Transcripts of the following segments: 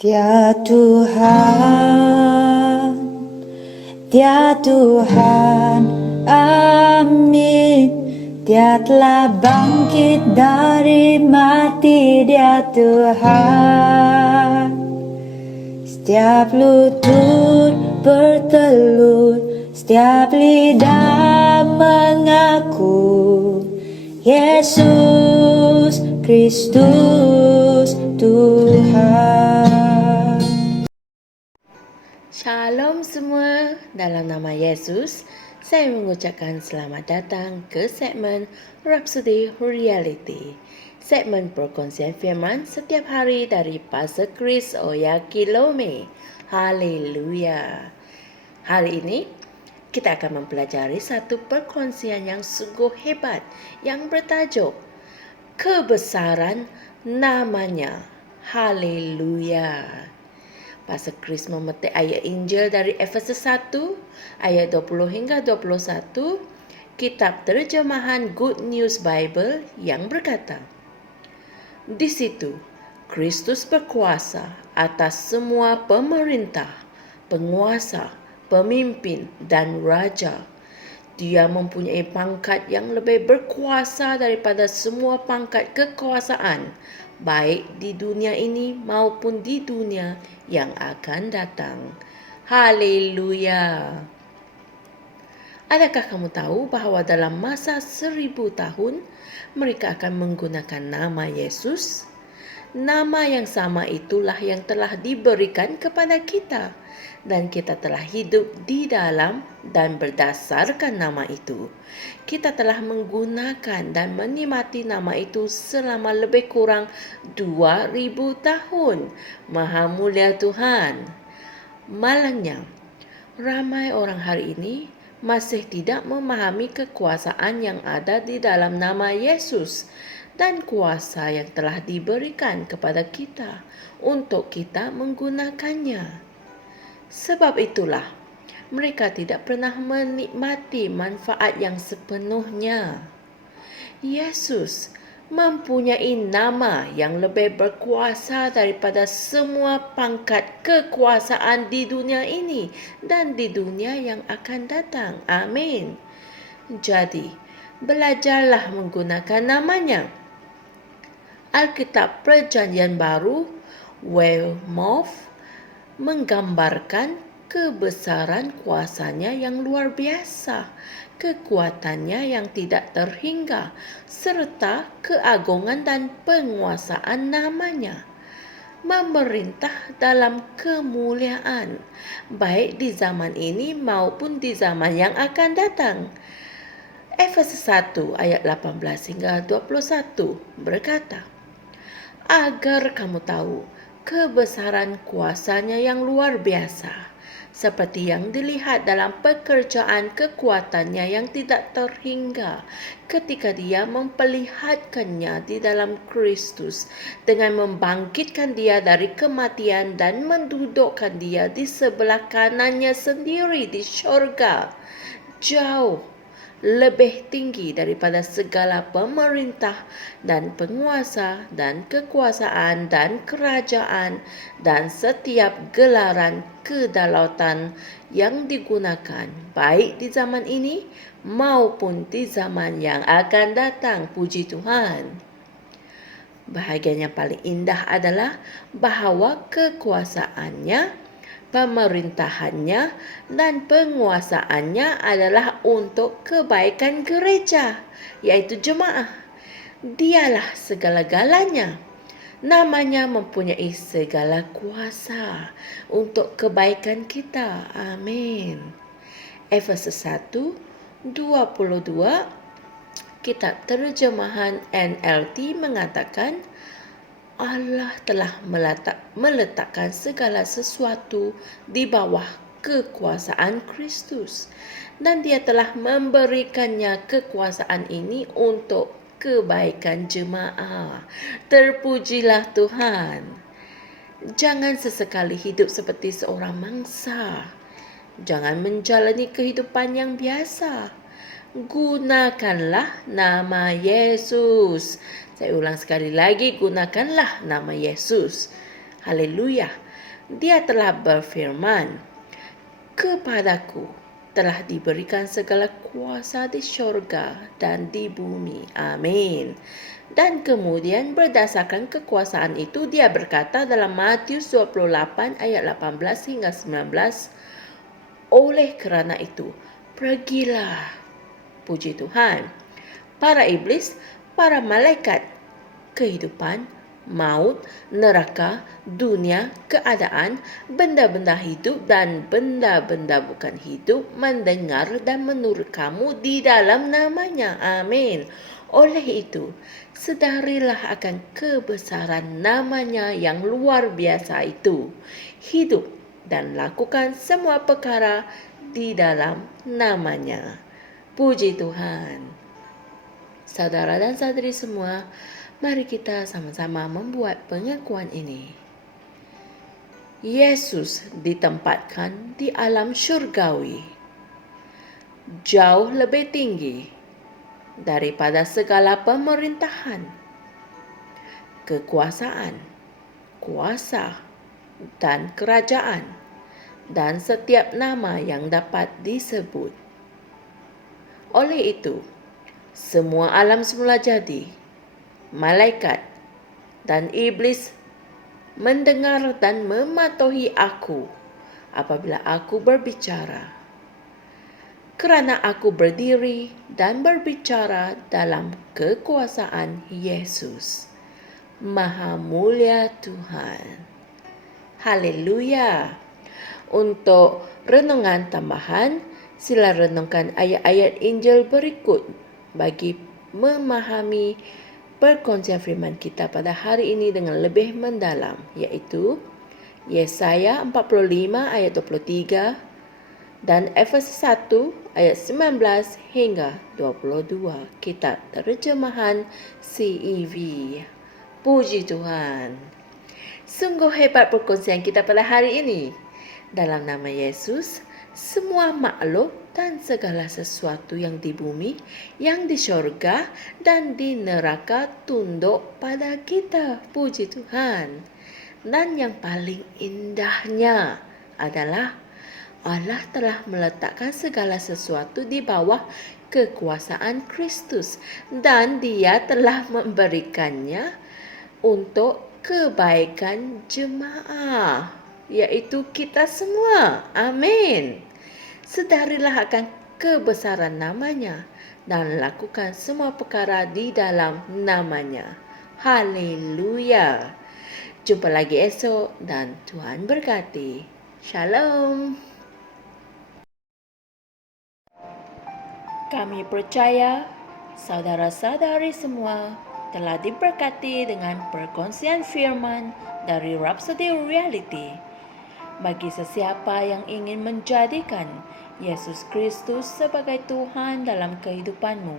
Dia Tuhan, Dia Tuhan, amin. Dia telah bangkit dari mati, Dia Tuhan. Setiap lutut bertelut, setiap lidah mengaku Yesus Kristus Tuhan. Shalom semua, dalam nama Yesus, saya mengucapkan selamat datang ke segmen Rhapsody Reality. Segmen perkongsian firman setiap hari dari Pastor Chris Oyakilome. Haleluya. Hari ini, kita akan mempelajari satu perkongsian yang sungguh hebat yang bertajuk Kebesaran Namanya. Haleluya. Pastor Chris memetik ayat Injil dari Efesus 1 ayat 20 hingga 21, kitab terjemahan Good News Bible yang berkata, di situ Kristus berkuasa atas semua pemerintah, penguasa, pemimpin dan raja. Dia mempunyai pangkat yang lebih berkuasa daripada semua pangkat kekuasaan, baik di dunia ini maupun di dunia yang akan datang. Haleluya. Adakah kamu tahu bahawa dalam masa 1000 tahun, mereka akan menggunakan nama Yesus? Nama yang sama itulah yang telah diberikan kepada kita, dan kita telah hidup di dalam dan berdasarkan nama itu. Kita telah menggunakan dan menikmati nama itu selama lebih kurang 2000 tahun. Maha mulia Tuhan. Malangnya, ramai orang hari ini masih tidak memahami kekuasaan yang ada di dalam nama Yesus dan kuasa yang telah diberikan kepada kita untuk kita menggunakannya. Sebab itulah, mereka tidak pernah menikmati manfaat yang sepenuhnya. Yesus mempunyai nama yang lebih berkuasa daripada semua pangkat kekuasaan di dunia ini dan di dunia yang akan datang. Amin. Jadi, belajarlah menggunakan namanya. Alkitab Perjanjian Baru, Weymouth, menggambarkan kebesaran kuasanya yang luar biasa, kekuatannya yang tidak terhingga, serta keagungan dan penguasaan namanya. Memerintah dalam kemuliaan, baik di zaman ini maupun di zaman yang akan datang. Efesus 1 ayat 18 hingga 21 berkata, agar kamu tahu kebesaran kuasanya yang luar biasa, seperti yang dilihat dalam pekerjaan kekuatannya yang tidak terhingga ketika dia memperlihatkannya di dalam Kristus dengan membangkitkan dia dari kematian dan mendudukkan dia di sebelah kanannya sendiri di syurga, jauh lebih tinggi daripada segala pemerintah dan penguasa dan kekuasaan dan kerajaan dan setiap gelaran kedaulatan yang digunakan baik di zaman ini maupun di zaman yang akan datang. Puji Tuhan. Bahagian yang paling indah adalah bahawa kekuasaannya, pemerintahannya dan penguasaannya adalah untuk kebaikan gereja, iaitu jemaah. Dialah segala-galanya. Namanya mempunyai segala kuasa untuk kebaikan kita. Amin. Efesus 1, 22, kitab terjemahan NLT mengatakan, Allah telah meletakkan segala sesuatu di bawah kekuasaan Kristus, dan dia telah memberikannya kekuasaan ini untuk kebaikan jemaah. Terpujilah Tuhan. Jangan sesekali hidup seperti seorang mangsa. Jangan menjalani kehidupan yang biasa. Gunakanlah nama Yesus. Saya ulang sekali lagi, gunakanlah nama Yesus. Haleluya. Dia telah berfirman, "Kepadaku telah diberikan segala kuasa di syurga dan di bumi." Amin. Dan kemudian berdasarkan kekuasaan itu dia berkata dalam Matius 28 ayat 18 hingga 19, "Oleh kerana itu, pergilah." Puji Tuhan. Para iblis, para malaikat, kehidupan, maut, neraka, dunia, keadaan, benda-benda hidup dan benda-benda bukan hidup mendengar dan menurut kamu di dalam namanya. Amin. Oleh itu, sedarilah akan kebesaran namanya yang luar biasa itu. Hidup dan lakukan semua perkara di dalam namanya. Puji Tuhan. Saudara dan saudari semua, mari kita sama-sama membuat pengakuan ini. Yesus ditempatkan di alam syurgawi, jauh lebih tinggi daripada segala pemerintahan, kekuasaan, kuasa, dan kerajaan, dan setiap nama yang dapat disebut. Oleh itu, semua alam semula jadi, malaikat, dan iblis mendengar dan mematuhi aku apabila aku berbicara. Kerana aku berdiri dan berbicara dalam kekuasaan Yesus, Maha Mulia Tuhan. Haleluya. Untuk renungan tambahan, sila renungkan ayat-ayat Injil berikut bagi memahami perkongsian firman kita pada hari ini dengan lebih mendalam, iaitu Yesaya 45 ayat 23 dan Efesus 1 ayat 19 hingga 22, kitab terjemahan CEV. Puji Tuhan. Sungguh hebat perkongsian kita pada hari ini. Dalam nama Yesus, semua makhluk dan segala sesuatu yang di bumi, yang di syurga dan di neraka tunduk pada kita. Puji Tuhan. Dan yang paling indahnya adalah Allah telah meletakkan segala sesuatu di bawah kekuasaan Kristus dan Dia telah memberikannya untuk kebaikan jemaah, iaitu kita semua. Amin. Sedarilah akan kebesaran namanya dan lakukan semua perkara di dalam namanya. Haleluya. Jumpa lagi esok dan Tuhan berkati. Shalom. Kami percaya saudara-saudari semua telah diberkati dengan perkongsian firman dari Rhapsody Reality. Bagi sesiapa yang ingin menjadikan Yesus Kristus sebagai Tuhan dalam kehidupanmu,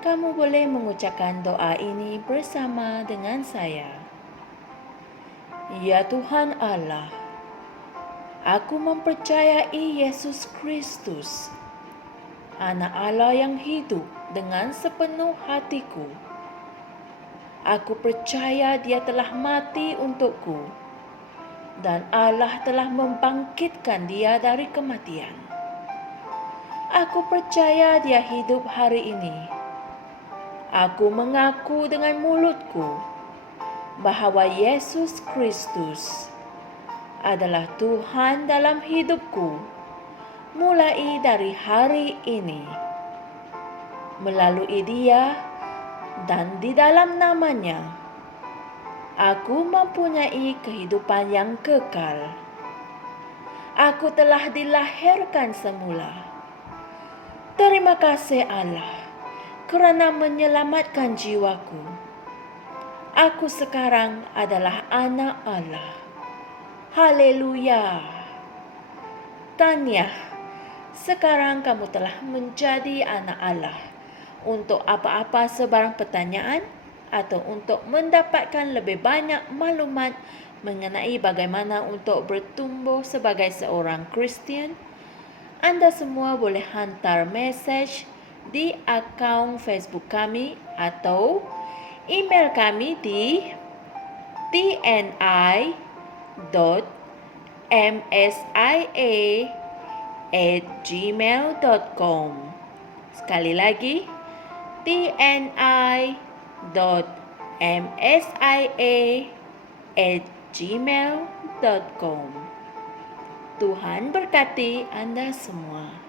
kamu boleh mengucapkan doa ini bersama dengan saya. Ya Tuhan Allah, aku mempercayai Yesus Kristus, Anak Allah yang hidup dengan sepenuh hatiku. Aku percaya Dia telah mati untukku dan Allah telah membangkitkan Dia dari kematian. Aku percaya Dia hidup hari ini. Aku mengaku dengan mulutku bahawa Yesus Kristus adalah Tuhan dalam hidupku mulai dari hari ini. Melalui Dia dan di dalam namanya, aku mempunyai kehidupan yang kekal. Aku telah dilahirkan semula. Terima kasih Allah kerana menyelamatkan jiwaku. Aku sekarang adalah anak Allah. Haleluya. Tahniah, sekarang kamu telah menjadi anak Allah. Untuk apa-apa sebarang pertanyaan atau untuk mendapatkan lebih banyak maklumat mengenai bagaimana untuk bertumbuh sebagai seorang Kristian, anda semua boleh hantar mesej di akaun Facebook kami atau email kami di tni tni.msia@gmail.com. Sekali lagi, tni.msia@gmail.com. Tuhan berkati Anda semua.